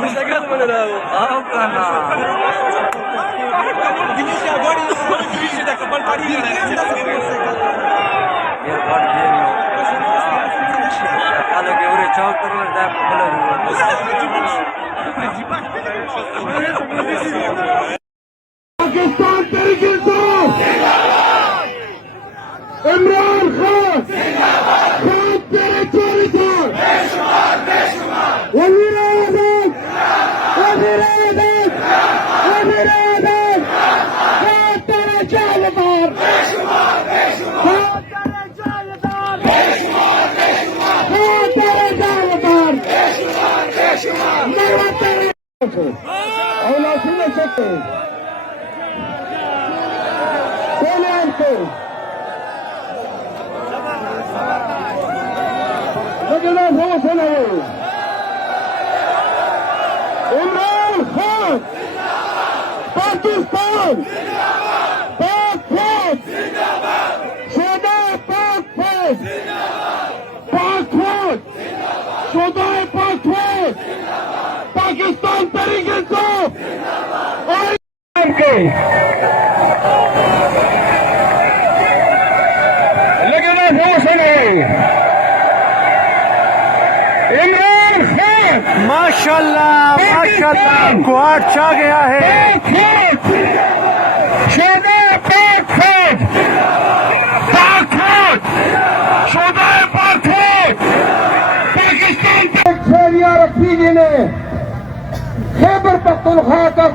مشتاق من هذا पाकिस्तान तहरीक इंसाफ इमरान खान खान तेरे चोरी था वजीर आजम वजीर आजम वजीर आजम खान तेरे जालदार खान तेरे जालदार खान तेरे जालदार मरवा तेरे औला सुन सकते इमरान खान पाकिस्तान पाक फौज शोधा पाक फौज पाक फौज शोधा पाक फौज पाकिस्तान तहरीक इंसाफ इमरान खान माशाल्लाह माशाल्लाह क्वाड छा गया है। शोधा पाक फौज पाक फौज शोधा पाक फौज पाकिस्तान शहरियार रफीजी ने खैबर पख्तूनख्वा का